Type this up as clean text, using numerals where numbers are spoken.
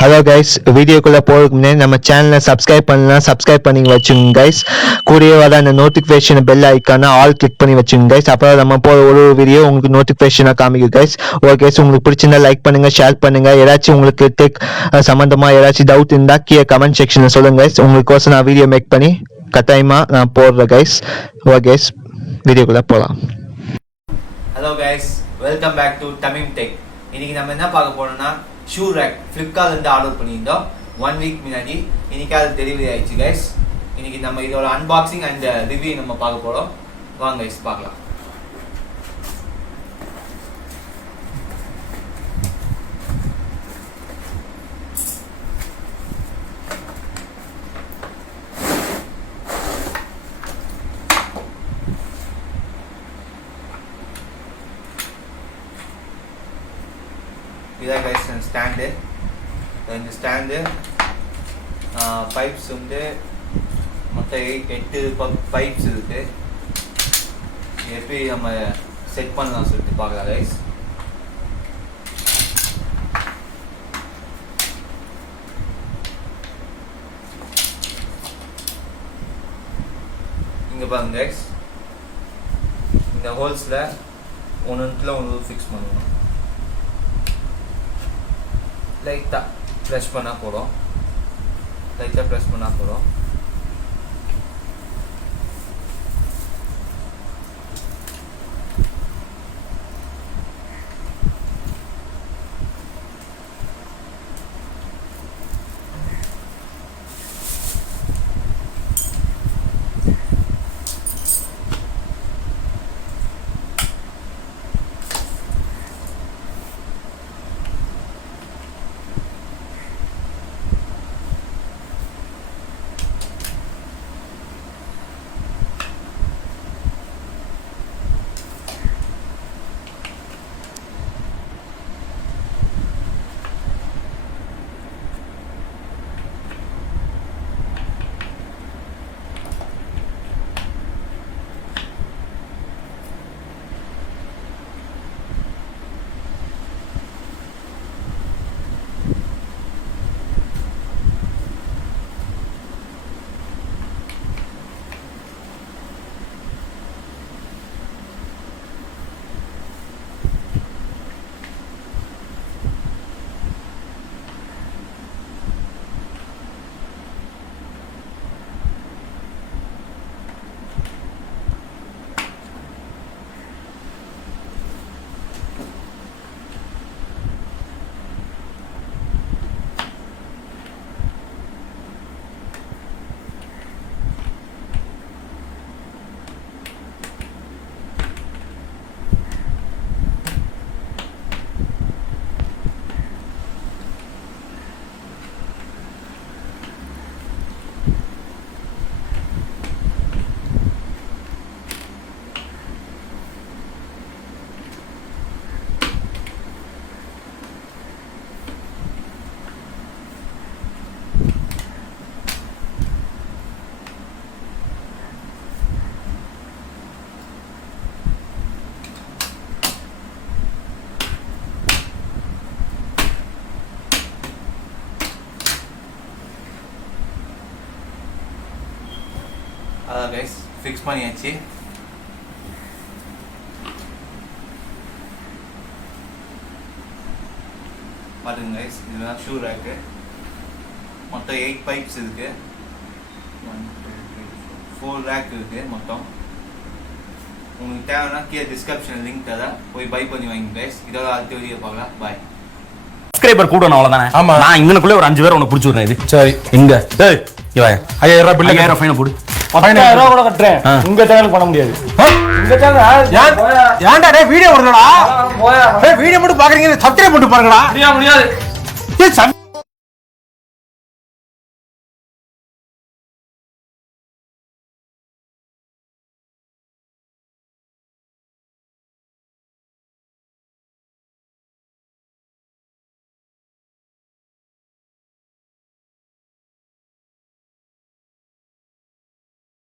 Hello guys, வீடியோக்குள்ளே போகிறதுக்கு முன்னாடி நம்ம சேனலை சப்ஸ்கிரைப் பண்ணலாம், சப்ஸ்கிரைப் பண்ணி வச்சுங்க கைஸ். கூடவே வர அந்த நோட்டிஃபிகேஷன் பெல் ஐக்கான ஆல் கிளிக் பண்ணி வச்சுங்க கைஸ். அப்புறம் நம்ம போகிற ஒரு வீடியோ உங்களுக்கு நோட்டிஃபிகேஷனாக காமிக்கும் கைஸ். ஓகே கைஸ், உங்களுக்கு பிடிச்சிருந்தா லைக் பண்ணுங்கள், ஷேர் பண்ணுங்கள். ஏதாச்சும் உங்களுக்கு டெக் சம்மந்தமாக ஏதாச்சும் டவுட் இருந்தால் கீழே கமெண்ட் செக்ஷனில் சொல்லுங்கள் கைஸ். உங்களுக்கோசம் நான் வீடியோ மேக் பண்ணி கட்டாயமாக நான் போடுறேன் கைஸ். ஓகே கைஸ், வீடியோக்குள்ளே போகலாம். Hello guys, welcome back to Tamim tech. இன்னைக்கு நம்ம என்ன பார்க்க போறோம்னா ஷூ ரேக் ஃப்ளிப்கார்ட்லேருந்து ஆர்டர் பண்ணியிருந்தோம் 1 வீக் முன்னாடி. இன்னைக்கு அது டெலிவரி ஆயிடுச்சு கைஸ். இன்னைக்கு நம்ம இதோட அன்பாக்சிங் அண்ட் ரிவ்யூ நம்ம பார்க்க போறோம். வாங்க கைஸ் பார்க்கலாம். இதான் கைஸ் ஸ்டாண்டு. இந்த ஸ்டாண்டு பைப்ஸ் வந்து மொத்தம் 8 பைப்ஸ் இருக்கு. எப்படி நம்ம செட் பண்ணலாம் சொல்லிட்டு பார்க்கலாம் கைஸ். இங்கே பாருங்க கைஸ், இந்த ஹோல்ஸில் ஒன்று ஃபிக்ஸ் பண்ணுவோம். லைட்டாக ப்ரெஸ் பண்ணால் போதும். அதான் கைஸ் ஃபிக்ஸ் பண்ணியாச்சு. பாருங்க கைஸ், இதுதான் ஷூ ரேக்கு. மொத்தம் 8 பைப்ஸ் இருக்கு. 1 2 3 4 ரேக் இருக்கு மொத்தம். உங்களுக்கு தேவைன்னா கீழே டிஸ்கிரிப்ஷன் லிங்க் தரேன், போய் பை பண்ணி வாங்க கைஸ். இதோட அடுத்த வீடியோ பார்க்கலாம். பாய். சப்ஸ்கிரைபர் கூடணும் அவ்வளவுதானே. ஆமா, நான் இங்கனக்குள்ள ஒரு 5 பேர் உனக்கு பிடிச்சி விடுறேன். இது சரி. எங்க டேய் இவா 5000 ரூபாய் பில் 5000 ஃபைன் போடு. 10000 ரூபாய் கூட கட்டறேன். உங்க சேனலுக்கு பண்ண முடியாது. உங்க சேனல் ஏன்டா டேய் வீடியோ வரணும்டா. டேய் வீடியோ மட்டும் பாக்குறீங்க, சப்ஸ்கிரைப் பண்ணிட்டு பாருங்கடா. முடியாது.